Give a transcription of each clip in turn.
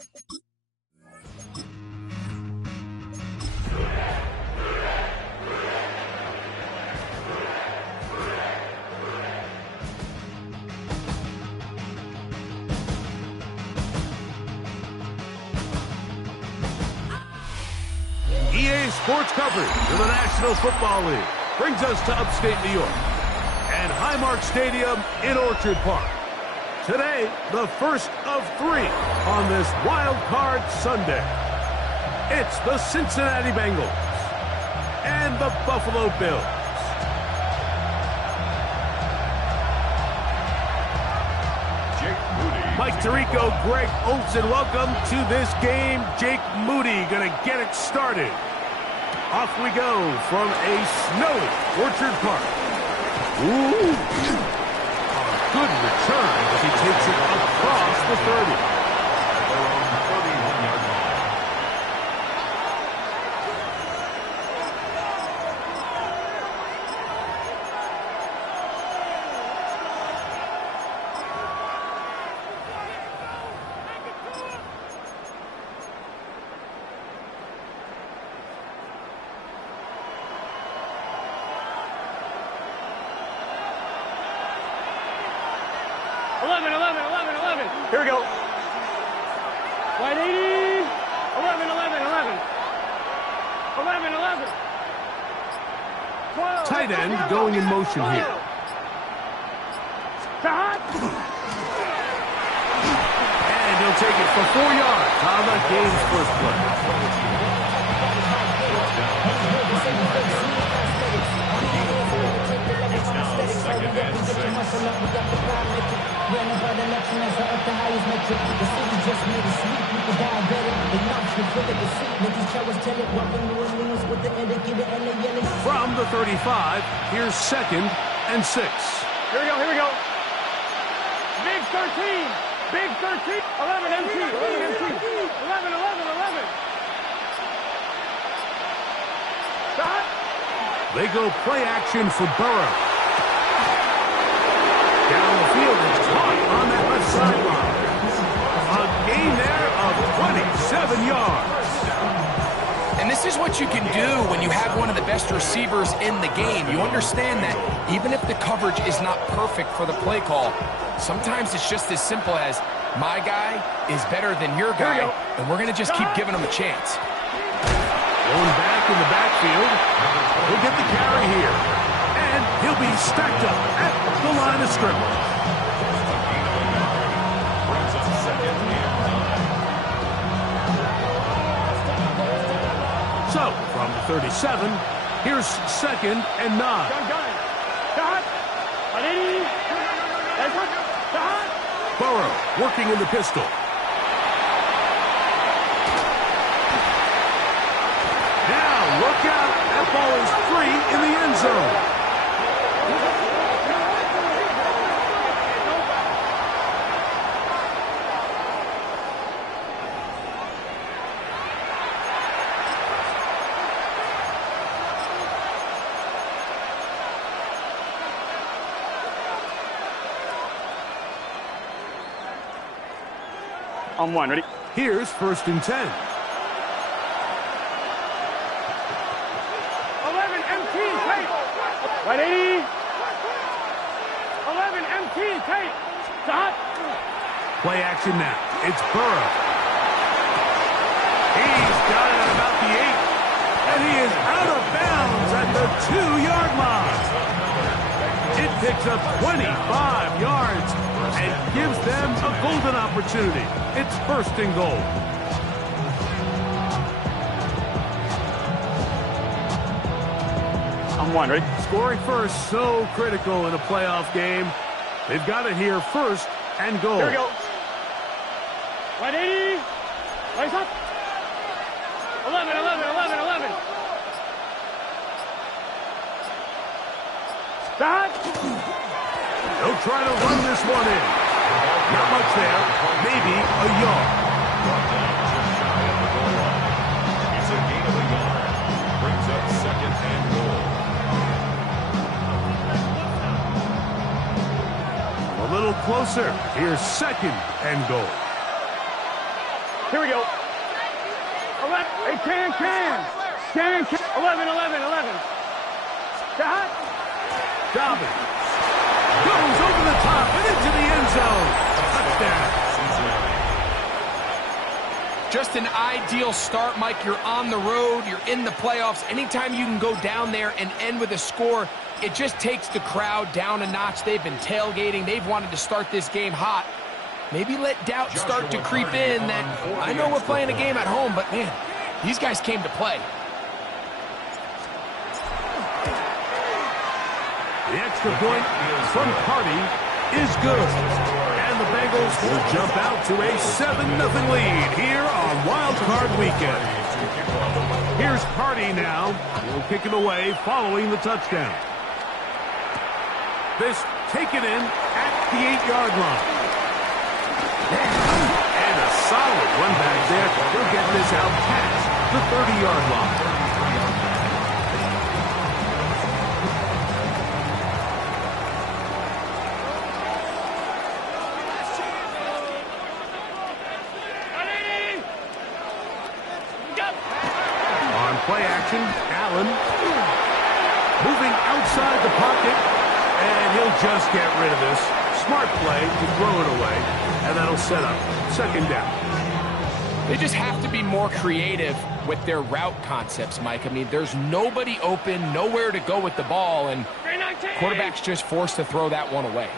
EA Sports coverage of the National Football League brings us to upstate New York and Highmark Stadium in Orchard Park. Today, the first of 3 on this Wildcard Sunday. It's the Cincinnati Bengals and the Buffalo Bills. Mike Tirico, Greg Olsen, welcome to this game. Jake Moody going to get it started. Off we go from a snowy Orchard Park. Ooh. A good return as he takes it across the 30. Here we go. 180. 11. 12. Tight end going in motion here. And he'll take it for 4 yards on the game's first play. From the 35, here's 2nd and 6. Here we go. Big 13. 11 MT. 11. Stop. They go play action for Burrow. Down the field, it's caught on that left sideline. A gain there of 27 yards. And this is what you can do when you have one of the best receivers in the game. You understand that even if the coverage is not perfect for the play call, sometimes it's just as simple as my guy is better than your guy, and we're going to just keep giving him a chance. Going back in the backfield, he'll get the carry here. And he'll be stacked up at the line of scrimmage. So, from the 37, here's 2nd and 9. Burrow working in the pistol. Now, look out. That ball is free in the end zone. On 1, ready? Here's 1st and 10. 11 MT tape. 180. 11 MT tape. Stop. Play action now. It's Burrow. He's got it at about the 8. And he is out of bounds at the 2-yard line. It picks up 25 yards and gives them a golden opportunity. It's 1st and goal. On 1, ready? Scoring first, so critical in a playoff game. They've got it here 1st and goal. Here we go. 180. Raise up. 11. Stop. They'll try to run this one in. Not much there. Maybe a yard. It's a gain of a yard. Brings up 2nd and goal. A little closer. Here's 2nd and goal. Here we go. 11. Hey, can. 11. Stop. Dobbins goes over the top and into the end zone. Touchdown. Just an ideal start, Mike. You're on the road. You're in the playoffs. Anytime you can go down there and end with a score, it just takes the crowd down a notch. They've been tailgating. They've wanted to start this game hot. Maybe let doubt start to creep in that I know we're playing a game at home, but, man, these guys came to play. The extra point from Carty is good. And the Bengals will jump out to a 7-0 lead here on Wildcard Weekend. Here's Carty now. He'll kick it away following the touchdown. This taken in at the 8-yard line. And a solid one back there. He'll get this out past the 30-yard line. Play action, Allen moving outside the pocket, and he'll just get rid of this. Smart play to throw it away, and that'll set up second down. They just have to be more creative with their route concepts, Mike. I mean, there's nobody open, nowhere to go with the ball, and quarterback's just forced to throw that one away.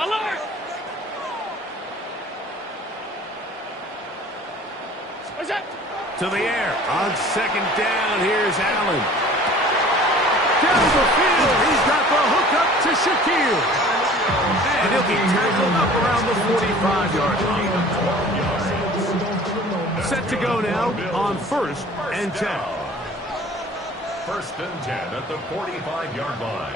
Alert! To the air on second down. Here's Allen. Down the field. He's got the hook up to Shaquille. And he'll be tackled up around the 45-yard line. Set to go now on 1st and 10. 1st and 10 at the 45-yard line.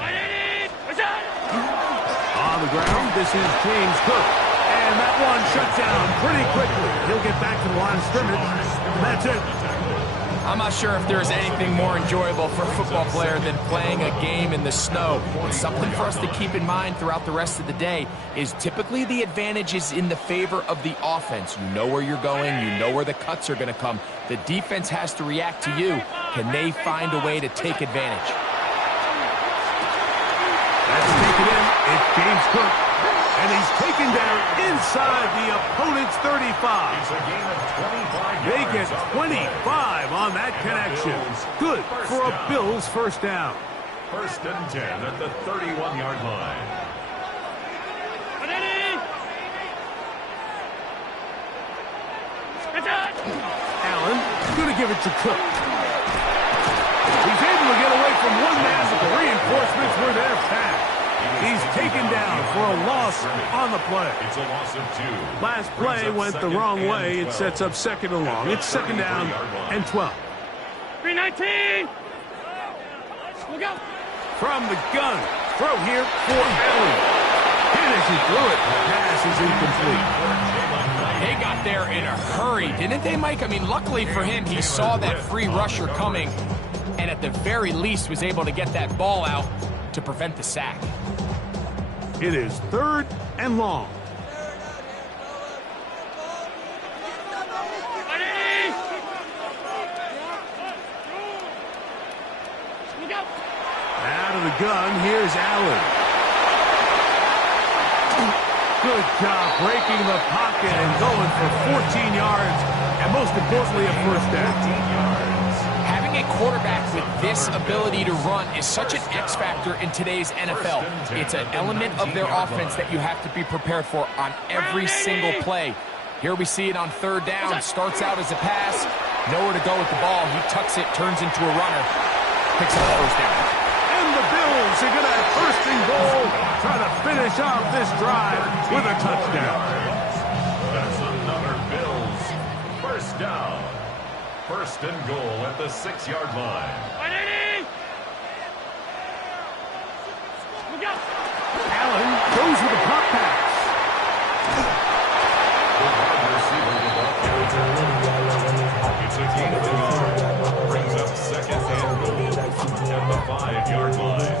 On the ground, this is James Cook. And that one shut down pretty quickly. He'll get back to the line of scrimmage. That's it. I'm not sure if there's anything more enjoyable for a football player than playing a game in the snow. It's something for us to keep in mind throughout the rest of the day is typically the advantage is in the favor of the offense. You know where you're going. You know where the cuts are going to come. The defense has to react to you. Can they find a way to take advantage? That's taken in. It's James Cook. And he's taken down inside the opponent's 35. It's a gain of 25 They yards. get 25 on that connection. Good for a Bills first down. 1st and 10 at the 31-yard line. Allen going to give it to Cook. He's able to get away from one man, but the reinforcements were there fast. He's taken down for a loss on the play. It's a loss of 2. Last play went the wrong way. It sets up 2nd and long. It's 2nd down and 12. 319. Look out. From the gun. Throw here for Allen. Hit as he threw it. The pass is incomplete. They got there in a hurry, didn't they, Mike? I mean, luckily for him, he saw that free rusher coming and at the very least was able to get that ball out to prevent the sack. It is 3rd and long. Out of the gun, here's Allen. Good job breaking the pocket and going for 14 yards, and most importantly, a first down. Having a quarterback with this ability to run is such an X factor in today's NFL. It's an element of their offense that you have to be prepared for on every single play. Here we see it on 3rd down. Starts out as a pass. Nowhere to go with the ball. He tucks it, turns into a runner. Picks up the first down. And the Bills are going to have 1st and goal. Try to finish off this drive with a touchdown. That's another Bills first down. 1st and goal at the 6-yard line. Allen goes with a pop pass. It's a gain of a yard. Brings up 2nd and goal at the 5-yard line.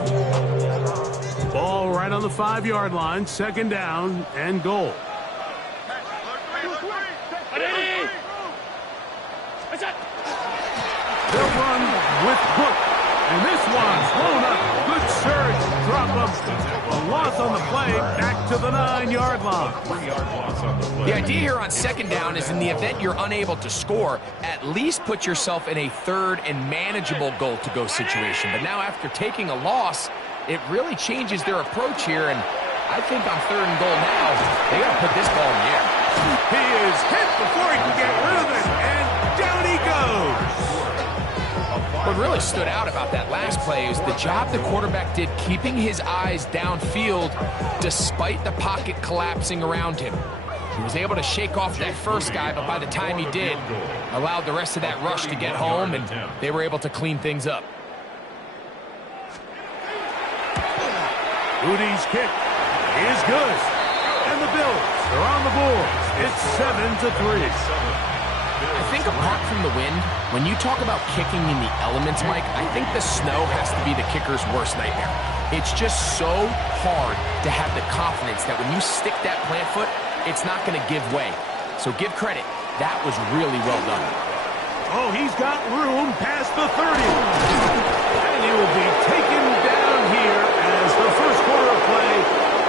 Ball right on the 5-yard line, second down and goal. They'll run with Cook. And this one's blown up. Good surge. Drop up. A loss on the play. Back to the 9-yard line. 3-yard loss on the play. The idea here on second down is in the event you're unable to score, at least put yourself in a third and manageable goal-to-go situation. But now after taking a loss, it really changes their approach here. And I think on third and goal now, they got to put this ball in the air. He is hit before he can get rid of it. And down he goes. What really stood out about that last play is the job the quarterback did keeping his eyes downfield despite the pocket collapsing around him. He was able to shake off that first guy, but by the time he did, allowed the rest of that rush to get home, and they were able to clean things up. Udi's kick is good. And the Bills are on the board. It's 7-3. I think apart from the wind, when you talk about kicking in the elements, Mike, I think the snow has to be the kicker's worst nightmare. It's just so hard to have the confidence that when you stick that plant foot, it's not going to give way. So give credit. That was really well done. Oh, he's got room past the 30. And he will be taken down here as the first quarter of play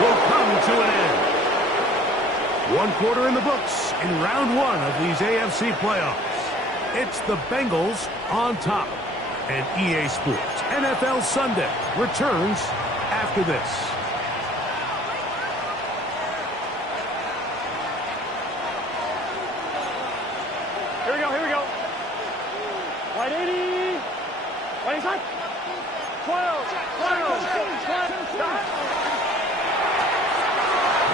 will come to an end. One quarter in the books in round one of these AFC playoffs. It's the Bengals on top. And EA Sports NFL Sunday returns after this. Here we go, here we go. White 80. White inside. 12.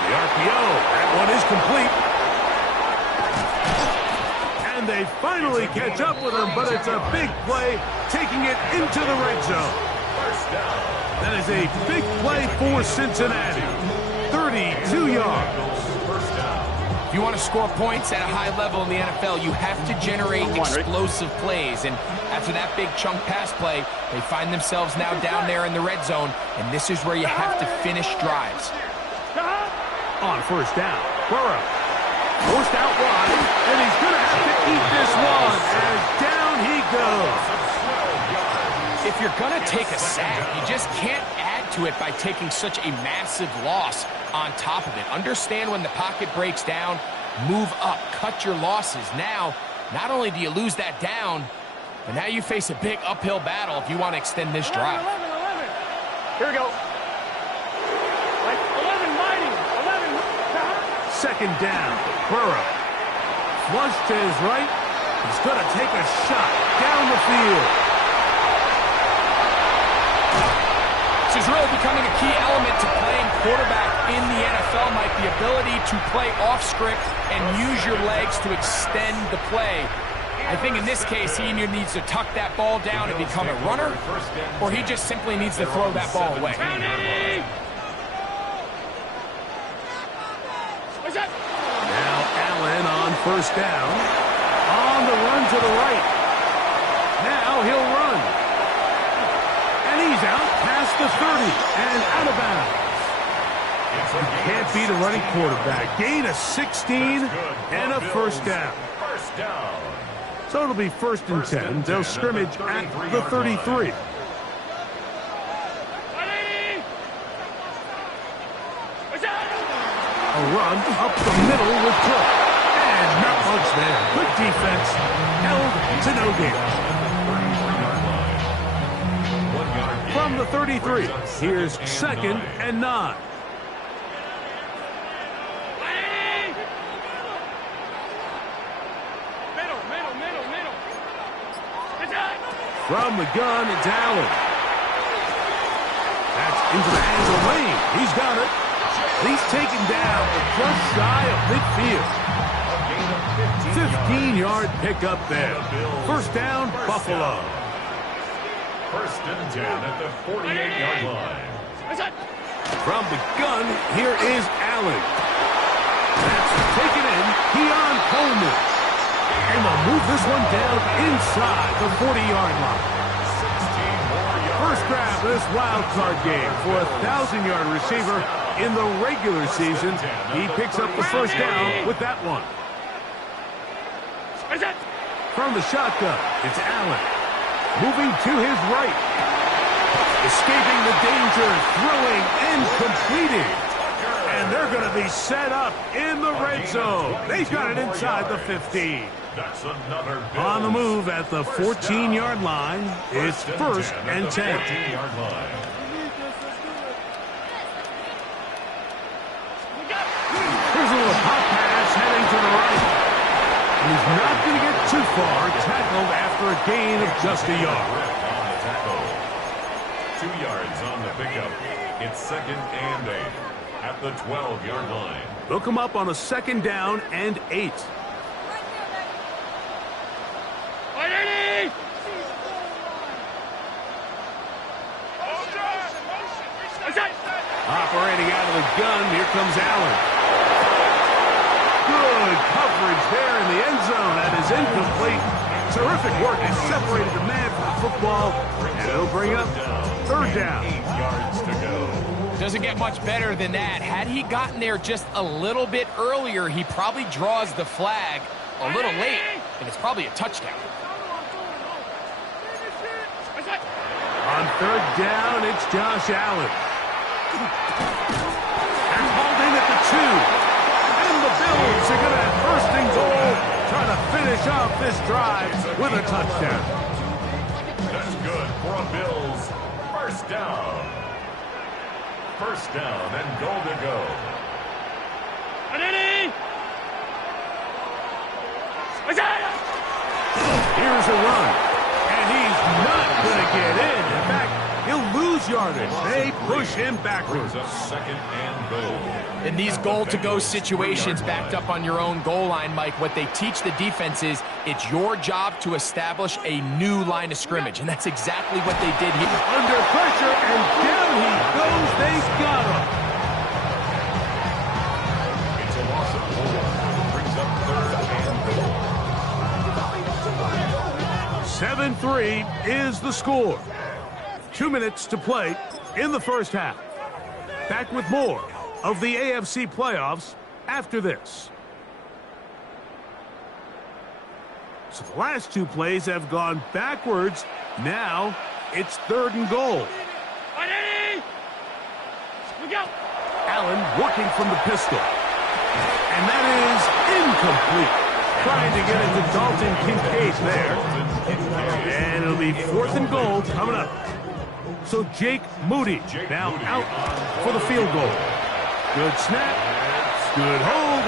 The RPO, that one is complete. And they finally catch up with him, but it's a big play, taking it into the red zone. That is a big play for Cincinnati. 32 yards. If you want to score points at a high level in the NFL, you have to generate explosive plays. And after that big chunk pass play, they find themselves now down there in the red zone, and this is where you have to finish drives. On first down, Burrow forced out wide, and he's going to have to eat this one as down he goes. If you're going to take a sack, you just can't add to it by taking such a massive loss on top of it. Understand when the pocket breaks down, move up, cut your losses. Now, not only do you lose that down, but now you face a big uphill battle if you want to extend this drive. 11. Here we go. 11, mighty. 11. Second down, Burrow. Flush to his right. He's going to take a shot down the field. This is really becoming a key element to playing quarterback in the NFL, Mike. The ability to play off script and use your legs to extend the play. I think in this case, he either needs to tuck that ball down and become a runner, or he just simply needs to throw that ball away. Now Allen on first down. On the run to the right. Now he'll run. And he's out past the 30 and out of bounds. You can't beat a running quarterback. Gain of 16 and a first down. So it'll be first and 10. They'll scrimmage at the 33. A run up the middle with Cook. And not much there. Good defense. Held to no gain. From the 33, here's second and 9. From the gun, it's Allen. That's into the hands of Lane. He's got it. He's taken down just shy of midfield. 15-yard pickup there. First down, Buffalo. First and 10 at the 48-yard line. From the gun, here is Allen. That's taken in. Keon Coleman. And they'll move this one down inside the 40-yard line. First grab of this wild card game for a 1,000-yard receiver in the regular season. He picks up the first down with that one. From the shotgun, it's Allen. Moving to his right. Escaping the danger, throwing and completing. And they're going to be set up in the red zone. They've got it inside the 15. That's another On the move at the 14-yard line. It's first and 10. 14-yard line. Here's a little pop pass heading to the right. He's not going to get too far. Tackled after a gain of just a yard. On the tackle. 2 yards on the pickup. It's second and 8 at the 12-yard line. They'll come up on a second down and 8. Operating out of the gun, here comes Allen. Good coverage there in the end zone. That is incomplete. Terrific work. He separated the man from the football, and it'll bring up third down. 8 yards to go. Doesn't get much better than that. Had he gotten there just a little bit earlier, he probably draws the flag a little late, and it's probably a touchdown. On third down, it's Josh Allen. And hauled in at the 2. And the Bills are going to have first and goal, trying to finish off this drive with a touchdown. That's good for a Bills. First down. First down and goal to go. Here's a run. And he's not going to get in. In fact, he'll lose yardage. They push him backwards. Brings up second and goal. In these goal-to-go situations backed up on your own goal line, Mike, what they teach the defense is it's your job to establish a new line of scrimmage, and that's exactly what they did here. Under pressure, and down he goes. They've got him. It's a loss of 4. Brings up third and goal. 7-3 is the score. 2 minutes to play in the first half. Back with more of the AFC playoffs after this. So the last 2 plays have gone backwards. Now it's third and goal. Allen working from the pistol. And that is incomplete. Trying to get into Dalton Kincaid there. And it'll be fourth and goal coming up. So Jake Moody now out for the field goal. Good snap. Good hold.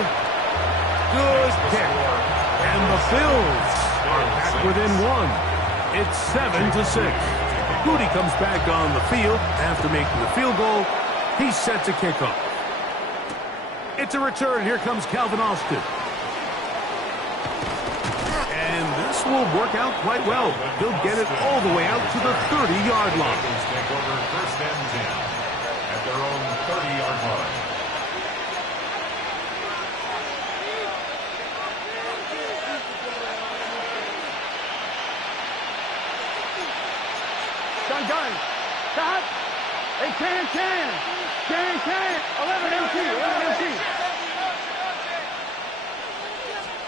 Good kick. And the Bills are back within 1. It's 7-6. Moody comes back on the field after making the field goal. He's set to kick off. It's a return. Here comes Calvin Austin. And this will work out quite well. He'll get it all the way out to the 30-yard line. Take over first and 10 at their own 30-yard line. Gun. Stop. Hey, can. 11 MT.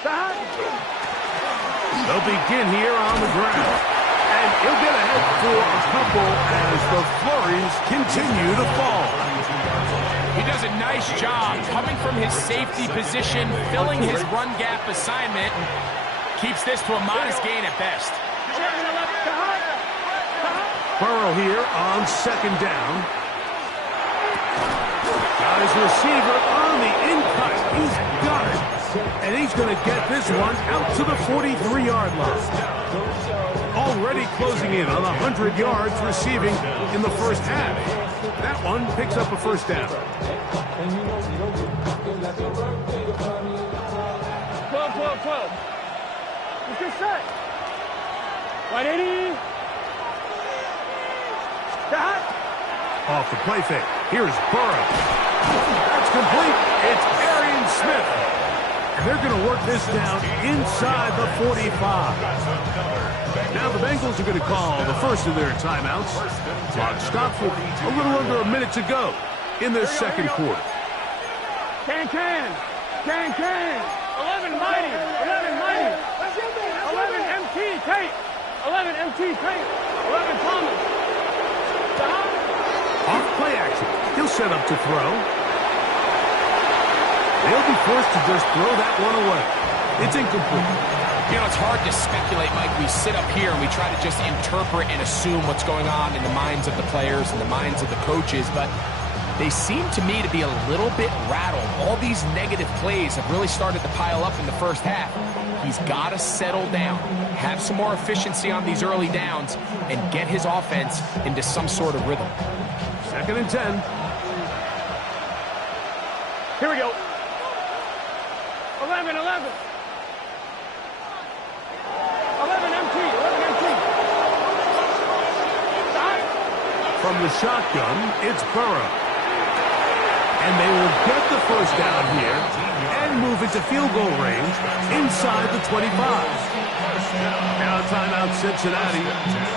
Stop. They'll begin here on the ground. And he'll get ahead for a couple as the flurries continue to fall. He does a nice job coming from his safety position, filling his run gap assignment, and keeps this to a modest gain at best. Burrow here on second down. Got his receiver on the in-cut. He's got it. And he's going to get this one out to the 43-yard line. Already closing in on 100 yards receiving in the first half. That one picks up a first down. 12. Let's get set. 180. Stop. Off the play fake. Here's Burrow. That's complete. It's Arian Smith. And they're going to work this down inside the 45. Now the Bengals are going to call the first of their timeouts. Clock stops with a little under a minute to go in this second quarter. Can. 11 mighty. 11 MT Tate. 11 MT Tate. 11 Thomas. Off play action. He'll set up to throw. They'll be forced to just throw that one away. It's incomplete. You know, it's hard to speculate, Mike. We sit up here and we try to just interpret and assume what's going on in the minds of the players and the minds of the coaches, but they seem to me to be a little bit rattled. All these negative plays have really started to pile up in the first half. He's got to settle down, have some more efficiency on these early downs, and get his offense into some sort of rhythm. 2nd and 10. Here we go. 11 MT. 11 MT. Stop. From the shotgun, it's Burrow. And they will get the first down here and move into field goal range inside the 25. Now timeout Cincinnati.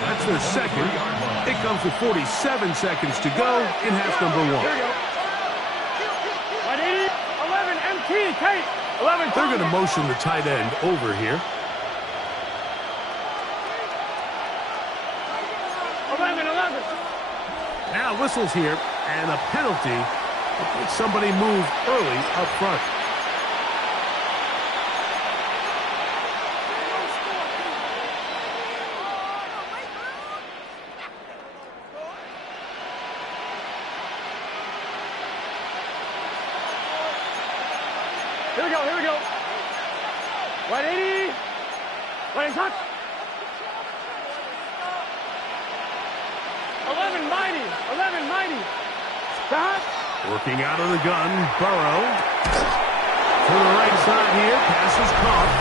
That's their second. It comes with 47 seconds to go in half number 1. 11 MT Tate. 11. They're going to motion the tight end over here. 11. Now whistles here and a penalty. Somebody moved early up front. Here we go. Right 80. Right touch. 11 mighty. Stop. Working out of the gun, Burrow. To the right side here, pass is caught.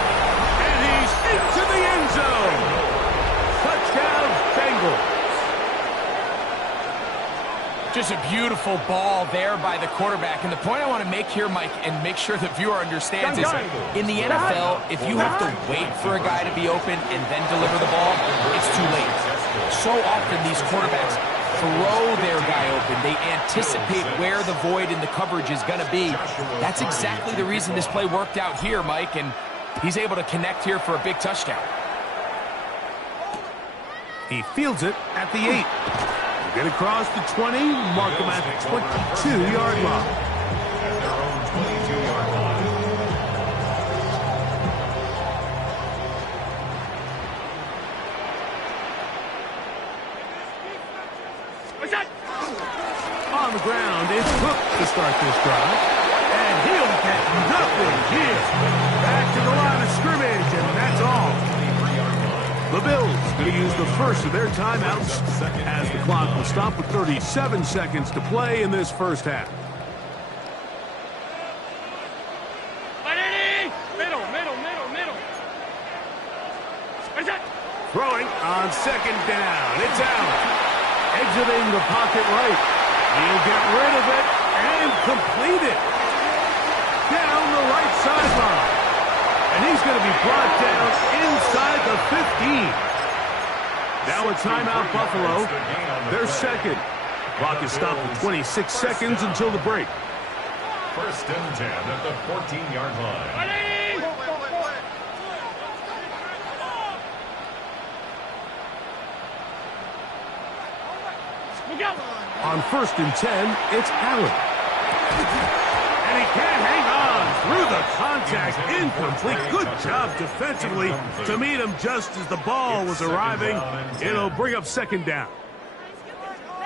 And he's into the end zone. Touchdown, Bengals. Just a beautiful ball there by the quarterback. And the point I want to make here, Mike, and make sure the viewer understands is, in the NFL, if you have to wait for a guy to be open and then deliver the ball, it's too late. So often these quarterbacks throw their guy open. They anticipate where the void in the coverage is going to be. That's exactly the reason this play worked out here, Mike, and he's able to connect here for a big touchdown. He fields it at the 8. Get across the 20, mark him at the 22-yard line. At their own 22-yard line. On the ground, it's Cook to start this drive. And he'll get nothing here. Back to the line of scrimmage, and that's all. The Bills going to use the first of their timeouts as the clock will stop with 37 seconds to play in this first half. Middle. Throwing on 2nd down. It's Allen. Exiting the pocket right. He'll get rid of it and complete it. Down the right sideline. And he's going to be brought down inside the 15. Now a timeout, Buffalo. Their second. Clock is stopped with 26 seconds until the break. 1st and 10 at the 14-yard line. On 1st and 10, it's Allen. And he can't hang on through the contact. Incomplete. Good job defensively to meet him just as the ball was arriving. It'll bring up 2nd down.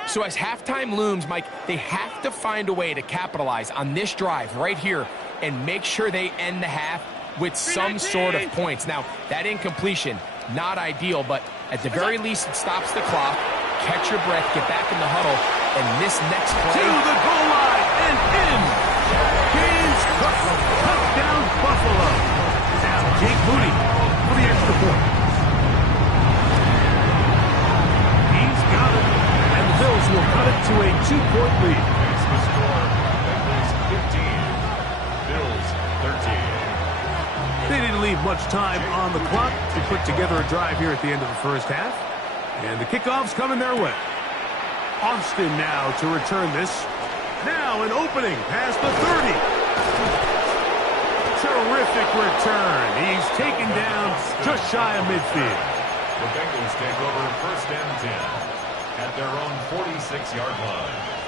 So as halftime looms, Mike, they have to find a way to capitalize on this drive right here and make sure they end the half with some sort of points. Now, that incompletion, not ideal, but at the very least, it stops the clock. Catch your breath, get back in the huddle, and this next play. To the goal line and in. James Cook, touchdown Buffalo. Now Jake Moody for the extra point. He's got it, and the Bills will cut it to a 2-point lead. Makes the score. Bengals 15, Bills 13. much time on the clock to put together a drive here at the end of the first half. And the kickoff's coming their way. Austin now to return this. Now an opening past the 30. Terrific return. He's taken down just shy of midfield. The Bengals take over 1st and 10 at their own 46-yard line.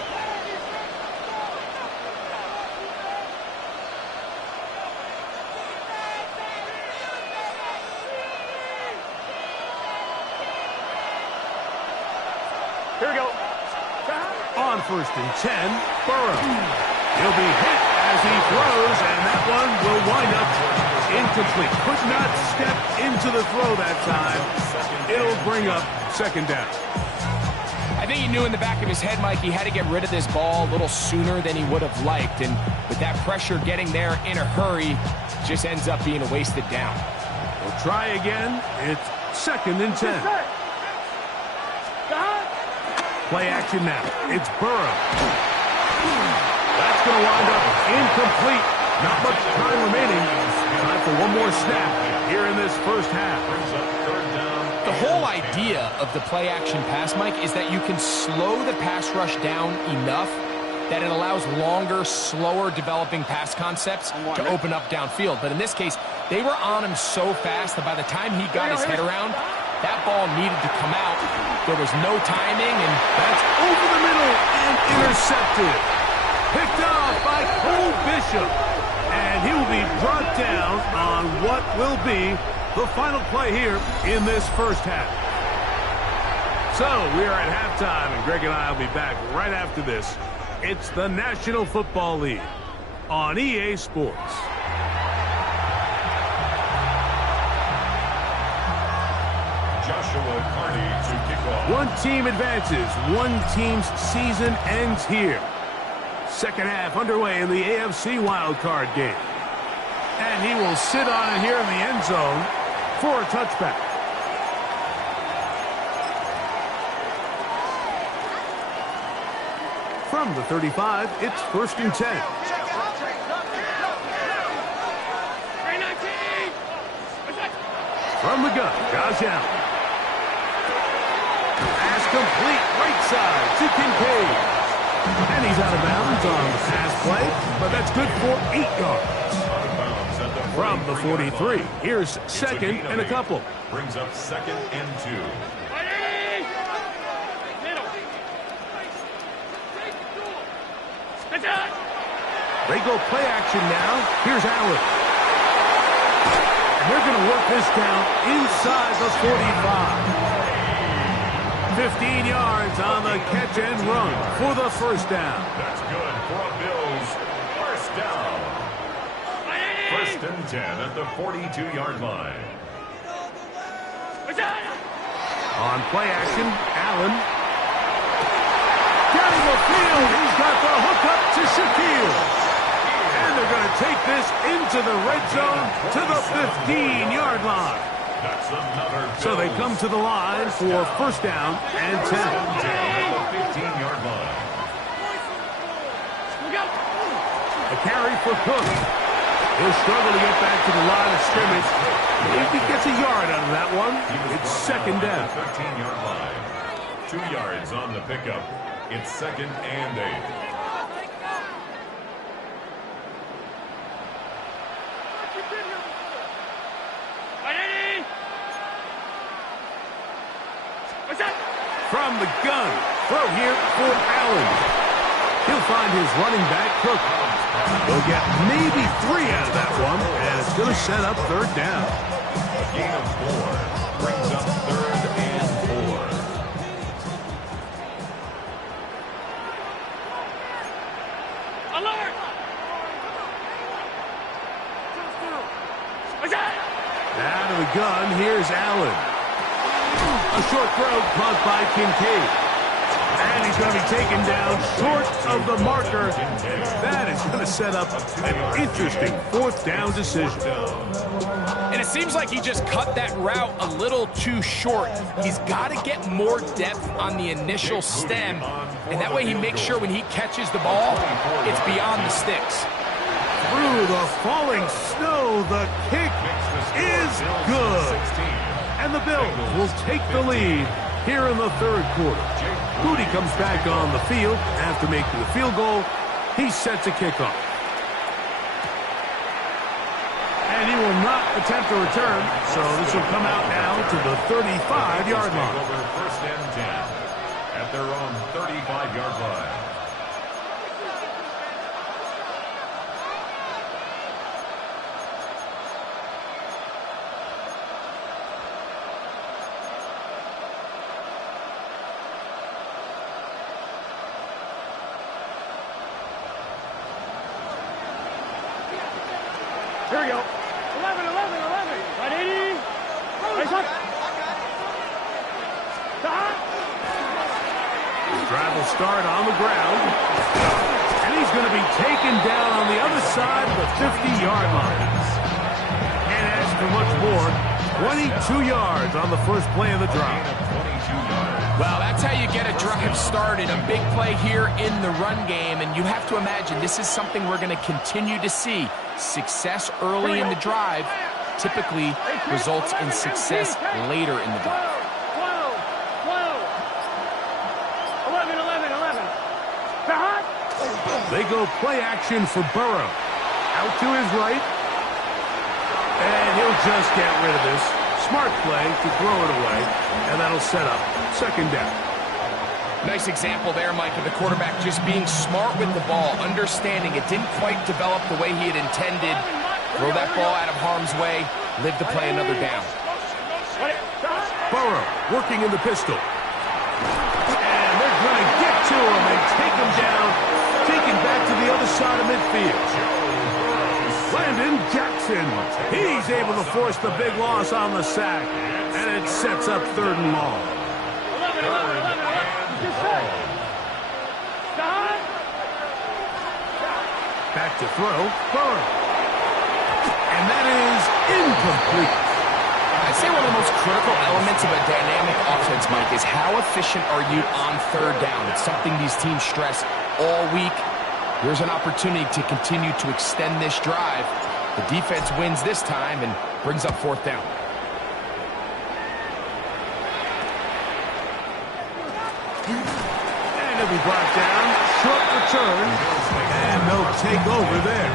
Here we go. On 1st and 10, Burrow. He'll be hit as he throws, and that one will wind up incomplete. Could not step into the throw that time. It'll bring up 2nd down. I think he knew in the back of his head, Mike, he had to get rid of this ball a little sooner than he would have liked. And with that pressure getting there in a hurry, just ends up being a wasted down. We'll try again. It's 2nd and 10. Play action now. It's Burrow. That's going to wind up incomplete. Not much time remaining. Time for one more snap here in this first half. The whole idea of the play action pass, Mike, is that you can slow the pass rush down enough that it allows longer, slower developing pass concepts to open up downfield. But in this case, they were on him so fast that by the time he got his head around, that ball needed to come out. There was no timing, and that's over the middle and intercepted. Picked off by Cole Bishop. And he will be brought down on what will be the final play here in this first half. So we are at halftime, and Greg and I will be back right after this. It's the National Football League on EA Sports. To kick off. One team advances. One team's season ends here. Second half underway in the AFC Wildcard game. And he will sit on it here in the end zone for a touchback. From the 35, it's 1st and 10. From the gun, Josh Allen. Pass complete, right side to Kincaid. And he's out of bounds on the pass play, but that's good for 8 yards. From the 43, here's 2nd and a couple. Brings up 2nd and 2. They go play action now. Here's Allen. And they're going to work this down inside the 45. 15 yards on the catch and run for the first down. That's good for Bills. First down. 1st and 10 at the 42-yard line. On play action, Allen. Down the field, he's got the hook up to Shaquille. And they're going to take this into the red zone to the 15-yard line. That's another so they come to the line for first down and 10. At the 15-yard line. A carry for Cook. He'll struggle to get back to the line of scrimmage. If he gets a yard out of that one, it's 2nd down. 13-yard line. 2 yards on the pickup. It's 2nd and 8. From the gun, throw here for Allen. He'll find his running back, Cook. He'll get maybe 3 out of that one, and it's going to set up 3rd down. A gain of 4 brings up 3rd and 4. Alert! Out of the gun, here's Allen. A short throw caught by Kincaid. And he's going to be taken down short of the marker. That is going to set up an interesting 4th down decision. And it seems like he just cut that route a little too short. He's got to get more depth on the initial stem. And that way he makes sure when he catches the ball, it's beyond the sticks. Through the falling snow, the kick is good. And the Bills will take the lead here in the third quarter. Booty comes back on the field after making the field goal. He's set to kick off. And he will not attempt a return, so this will come out now to the 35-yard line. Over first and 10 at their own 35-yard line. Here we go. 11, 11, 11. Right 80. Race up. The drive will start on the ground. And he's going to be taken down on the other side of the 50-yard line. And as for much more, 22 yards on the first play of the drive. Well, that's how you get a drive started. A big play here in the run game, and you have to imagine this is something we're going to continue to see. Success early in the drive typically results in success later in the drive. 12, 11, 11, 11. They go play action for Burrow. Out to his right. And he'll just get rid of this. Smart play to throw it away, and that'll set up second down. Nice example there, Mike, of the quarterback just being smart with the ball, understanding it didn't quite develop the way he had intended. Throw that ball out of harm's way, live to play another down. Burrow working in the pistol. And they're going to get to him and take him down, taken back to the other side of midfield. Landon Jackson, he's able to force the big loss on the sack, and it sets up third and long. Back to throw, Burrow. And that is incomplete. I'd say one of the most critical elements of a dynamic offense, Mike, is how efficient are you on third down? It's something these teams stress all week. Here's an opportunity to continue to extend this drive. The defense wins this time and brings up fourth down. And it'll be brought down. Short return. And they'll take over there.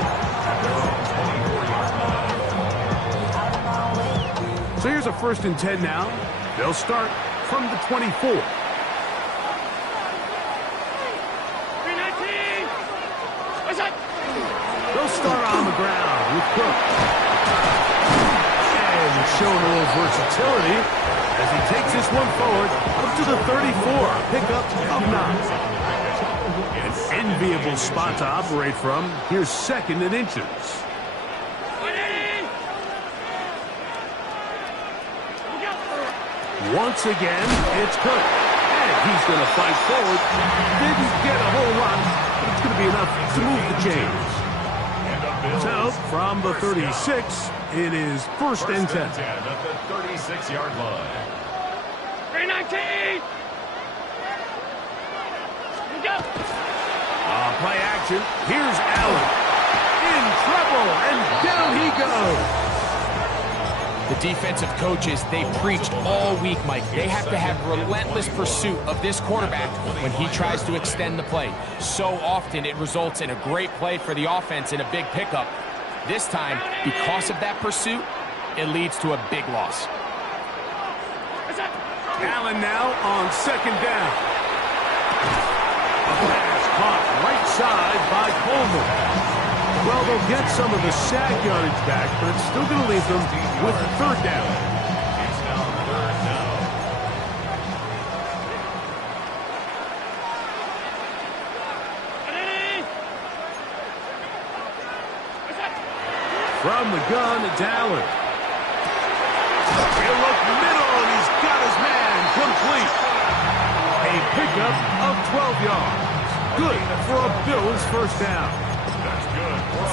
So here's a first and 10 now. They'll start from the 24. They'll start on the ground with Cook. And showing a little versatility as he takes this one forward up to the 34. Pickup of 9. An enviable spot to operate from. Here's second and inches. Once again, it's Cook. And he's going to fight forward. Didn't get a whole lot, but it's going to be enough to move the chains. So, from the 36, it is first and 10. At the 36-yard line. 319! Play action. Here's Allen. In trouble, and down he goes. The defensive coaches, they preached all week, Mike. They have to have relentless pursuit of this quarterback when he tries to extend the play. So often it results in a great play for the offense and a big pickup. This time, because of that pursuit, it leads to a big loss. Allen now on second down. A pass caught right side by Coleman. Well, they'll get some of the sack yardage back, but it's still going to leave them with third down. It's now third down. From the gun, it's Allen. He'll look middle, and he's got his man complete. A pickup of 12 yards. Good for a Bills first down.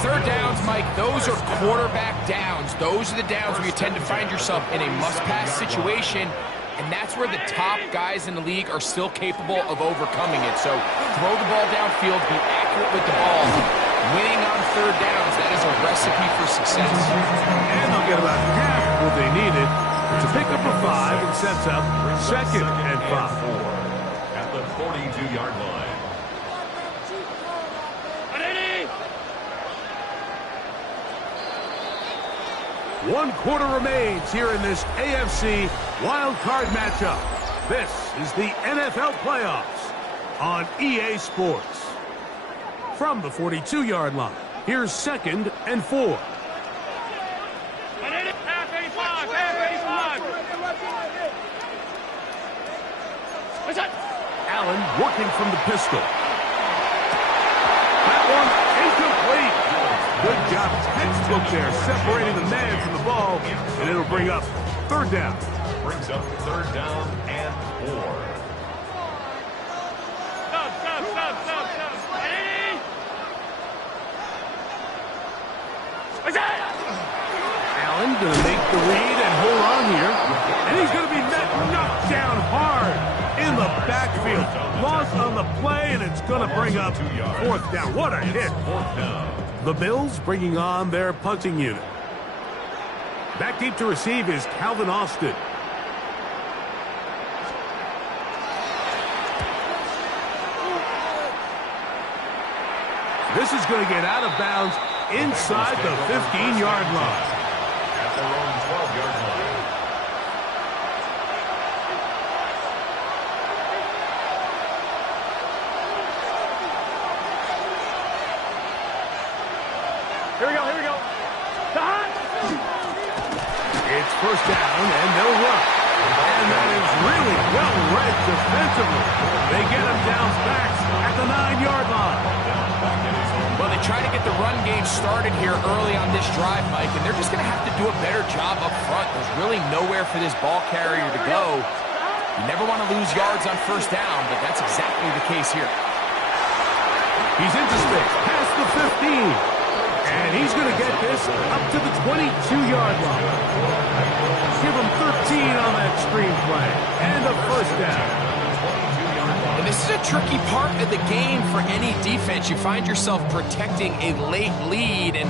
Third downs, Mike, those are quarterback downs. Those are the downs where you tend to find yourself in a must-pass situation, and that's where the top guys in the league are still capable of overcoming it. So throw the ball downfield, be accurate with the ball. Winning on third downs, that is a recipe for success. And they'll get about half what they needed to pick up a 5 and sets up second and 5. At the 42-yard line. One quarter remains here in this AFC Wildcard matchup. This is the NFL playoffs on EA Sports. From the 42-yard line, here's second and 4. Allen working from the pistol. That one incomplete. Good job, textbook there, separating the man from the ball, and it'll bring up third down. Brings up third down and 4. Allen going to make the read and hold on here, and he's going to be knocked down hard in the backfield. Loss on the play, and it's going to bring up fourth down. What a hit. The Bills bringing on their punting unit. Back deep to receive is Calvin Austin. This is going to get out of bounds inside the 15-yard line. At their own 12-yard line. Here we go, here we go. It's first down, and they'll run. And that is really well read defensively. They get him down back at the 9-yard line. Well, they try to get the run game started here early on this drive, Mike, and they're just going to have to do a better job up front. There's really nowhere for this ball carrier to go. You never want to lose yards on first down, but that's exactly the case here. He's into space, past the 15. And he's going to get this up to the 22-yard line. Give him 13 on that screenplay. And a first down. And this is a tricky part of the game for any defense. You find yourself protecting a late lead, and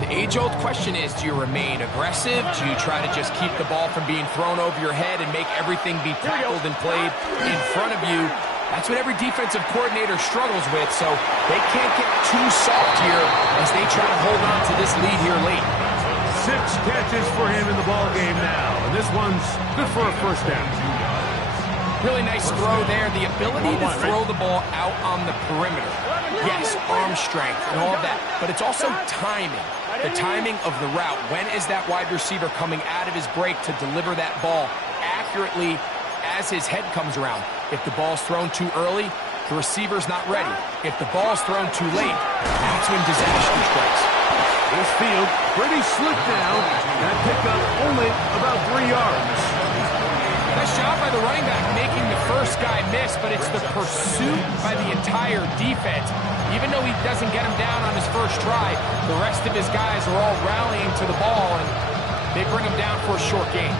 the age-old question is, do you remain aggressive? Do you try to just keep the ball from being thrown over your head and make everything be tackled and played in front of you? That's what every defensive coordinator struggles with, so they can't get too soft here as they try to hold on to this lead here late. 6 catches for him in the ball game now, and this one's good for a first down. Really nice throw there. The ability to throw the ball out on the perimeter. Yes, arm strength and all of that, but it's also timing. The timing of the route. When is that wide receiver coming out of his break to deliver that ball accurately as his head comes around? If the ball's thrown too early, the receiver's not ready. If the ball's thrown too late, that's when disaster strikes. This field pretty slick now. That pickup only about 3 yards. Nice job by the running back making the first guy miss, but it's the pursuit by the entire defense. Even though he doesn't get him down on his first try, the rest of his guys are all rallying to the ball, and they bring him down for a short gain.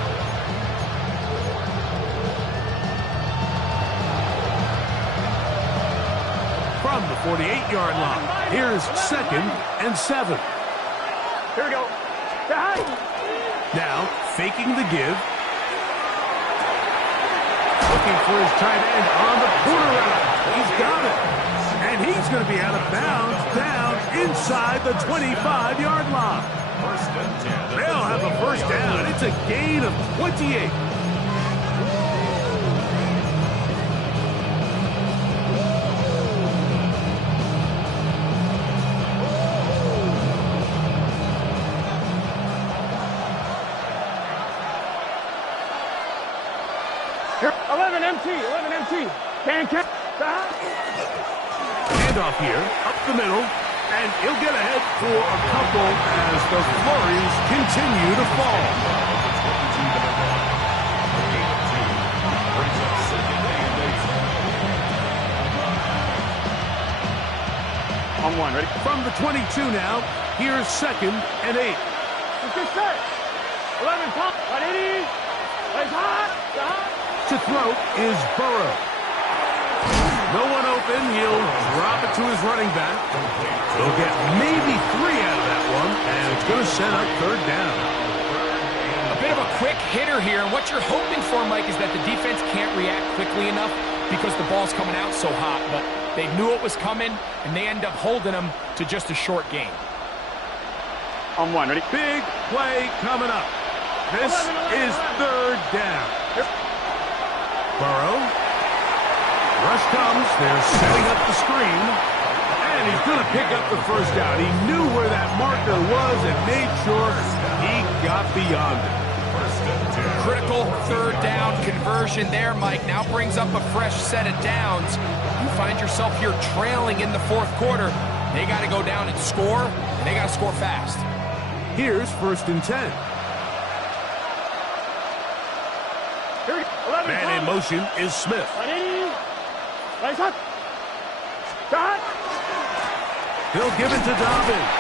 From the 48-yard line, here's second and 7. Here we go. Now, faking the give. Looking for his tight end on the corner route. He's got it. And he's going to be out of bounds down inside the 25-yard line. First and 10. They'll have a first down. It's a gain of 28. Here, 11 MT. Can. Handoff here, up the middle, and he'll get ahead for a couple as the flurries continue to fall. On one, ready? From the 22 now, here's second and 8. Let's get set. 11 pop. 180. Plays hot. To throw is Burrow. No one open. He'll drop it to his running back. He'll get maybe 3 out of that one, and it's going to set up third down. A bit of a quick hitter here, and what you're hoping for, Mike, is that the defense can't react quickly enough because the ball's coming out so hot, but they knew it was coming, and they end up holding them to just a short gain. On one, ready? Big play coming up. This is third down. Burrow. Rush comes. They're setting up the screen. And he's going to pick up the first down. He knew where that marker was and made sure he got beyond it. Critical third down conversion there, Mike. Now brings up a fresh set of downs. You find yourself here trailing in the fourth quarter. They got to go down and score, and they got to score fast. Here's 1st and 10. Man in motion is Smith. He'll give it to Dobbins.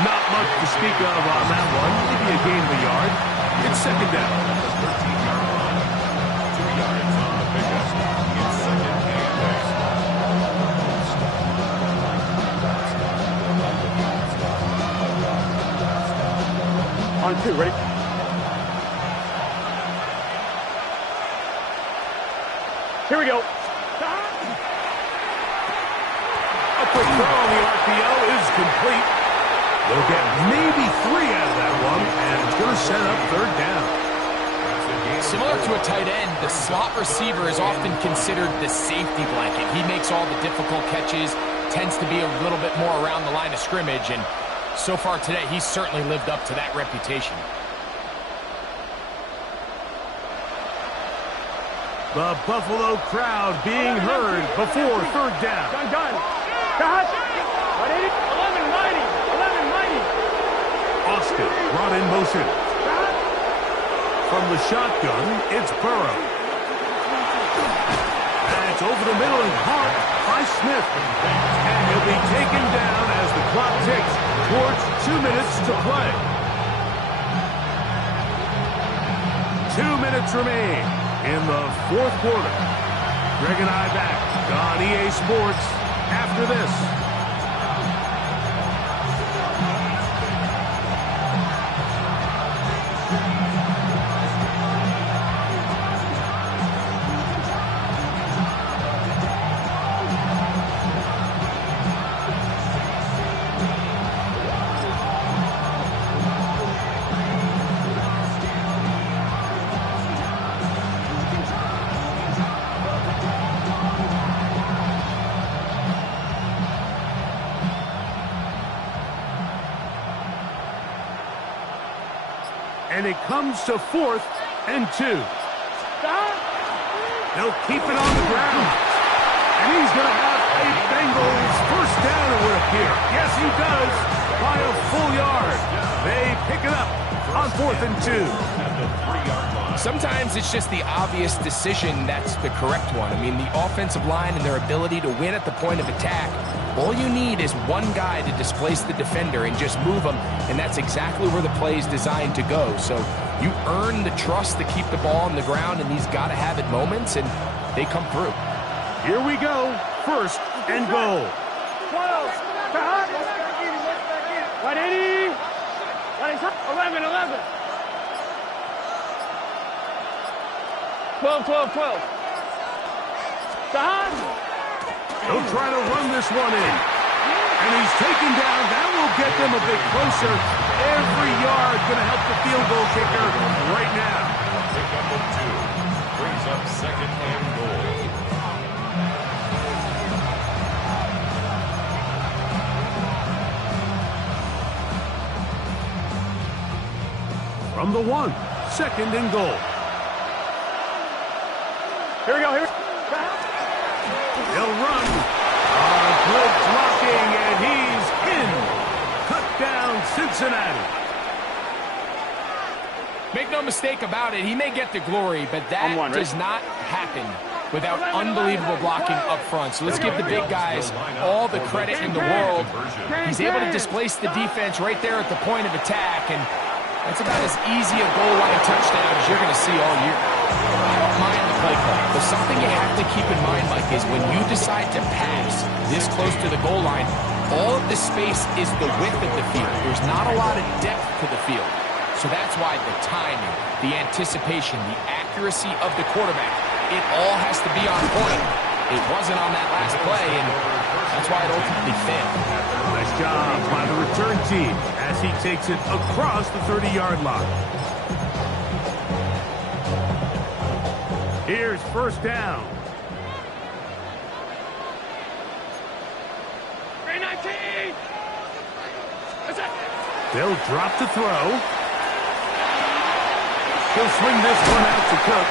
Not much to speak of on that one. Maybe a gain of a yard. It's second down. 13-yard line. 2 yards on the pickup. It's second and 10. On 2, ready? Here we go. A quick throw on the RPO is complete. They'll get maybe 3 out of that one, and it's going to set up third down. Similar to a tight end, the slot receiver is often considered the safety blanket. He makes all the difficult catches, tends to be a little bit more around the line of scrimmage, and so far today, he's certainly lived up to that reputation. The Buffalo crowd being heard before third down. Done. Cut. 11-90. Austin brought in motion. From the shotgun, it's Burrow. And it's over the middle and caught by Smith. And he'll be taken down as the clock ticks towards 2 minutes to play. 2 minutes remain in the fourth quarter. Greg and I back on EA Sports after this. And it comes to 4th and 2. They'll keep it on the ground. And he's going to have a Bengals first down, it would appear. Yes, he does, by a full yard. They pick it up on 4th and 2. Sometimes it's just the obvious decision that's the correct one. I mean, the offensive line and their ability to win at the point of attack, all you need is one guy to displace the defender and just move him, and that's exactly where the play is designed to go. So you earn the trust to keep the ball on the ground in these gotta-have-it moments, and they come through. Here we go, 1st and goal. 180. 11. 12. He'll try to run this one in. And he's taken down. That will get them a bit closer. Every yard going to help the field goal kicker right now. Pick up of 2. Brings up second and goal. From the 1, 2nd and goal. Here we go. He'll run. Good blocking, and he's in. Cut down Cincinnati. Make no mistake about it, he may get the glory, but that does not happen without unbelievable blocking up front. So let's give the big guys all the credit in the world. He's able to displace the defense right there at the point of attack, and that's about as easy a goal line touchdown as you're going to see all year. I don't mind the play call, but something you have to keep in mind, Mike, is when you decide to pass this close to the goal line, all of the space is the width of the field. There's not a lot of depth to the field. So that's why the timing, the anticipation, the accuracy of the quarterback, it all has to be on point. It wasn't on that last play, and that's why it ultimately failed. Nice job by the return team as he takes it across the 30-yard line. Here's first down. 319! They'll drop to throw. He'll swing this one out to Cook.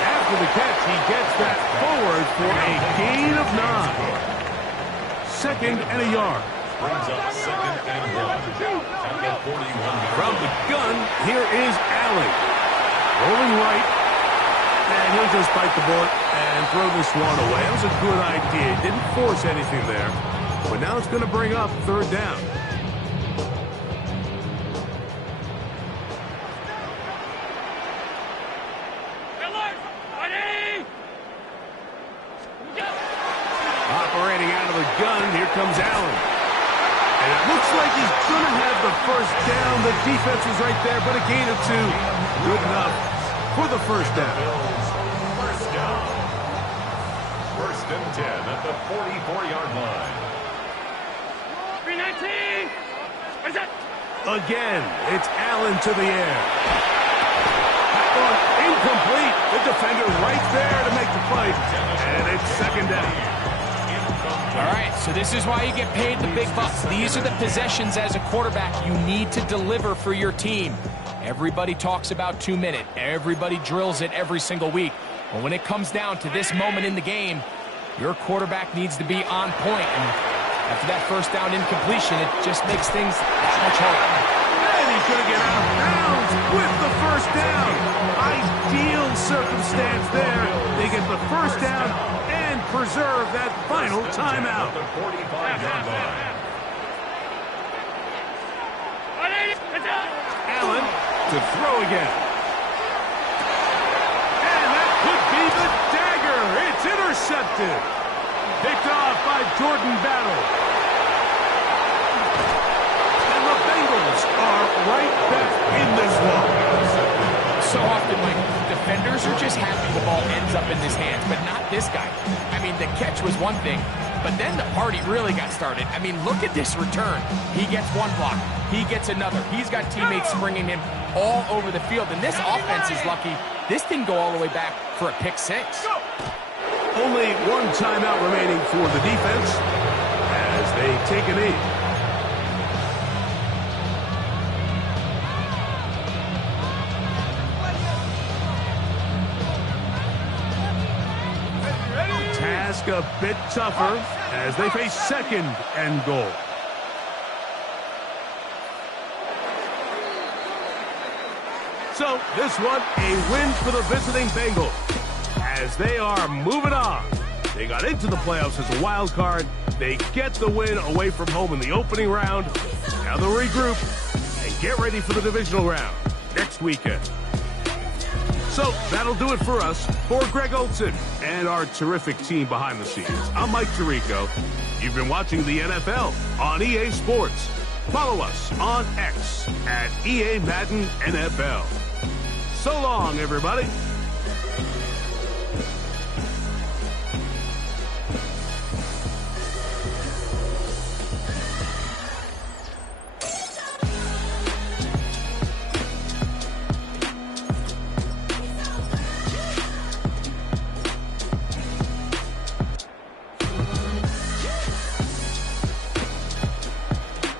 After the catch, he gets that forward for a gain of 9. Second and a yard. Brings up second and 1. At the 41. From the gun, here is Allen. Rolling right. And he'll just bite the bullet and throw this one away. That was a good idea. Didn't force anything there. But now it's going to bring up third down. Operating out of the gun, here comes Allen. And it looks like he's going to have the first down. The defense was right there, but a gain of 2. Good enough for the first down. First down. First and 10 at the 44-yard line. 319! What's that? Again, it's Allen to the air. That one incomplete. The defender right there to make the play. And it's second down. All right, so this is why you get paid the big bucks. These are the possessions as a quarterback you need to deliver for your team. Everybody talks about 2 minutes. Everybody drills it every single week. But when it comes down to this moment in the game, your quarterback needs to be on point. And after that first down incompletion, it just makes things that much harder. And he's going to get out of bounds with the first down. Ideal circumstance there. They get the first down and preserve that final timeout. The 45-yard line. Allen to throw again. And that could be the dagger. It's intercepted. Picked off by Jordan Battle. And the Bengals are right back in this one. So often, like, defenders are just happy the ball ends up in his hands, but not this guy. I mean, the catch was one thing, but then the party really got started. I mean, look at this return. He gets one block. He gets another. He's got teammates springing him all over the field, and this offense is lucky. This didn't go all the way back for a pick 6. Only one timeout remaining for the defense as they take a knee. Task a bit tougher as they face second and goal. So this one, a win for the visiting Bengals as they are moving on. They got into the playoffs as a wild card. They get the win away from home in the opening round. Now they'll regroup and get ready for the divisional round next weekend. So that'll do it for us. For Greg Olson and our terrific team behind the scenes, I'm Mike Tirico. You've been watching the NFL on EA Sports. Follow us on X at EA Madden NFL. So long, everybody.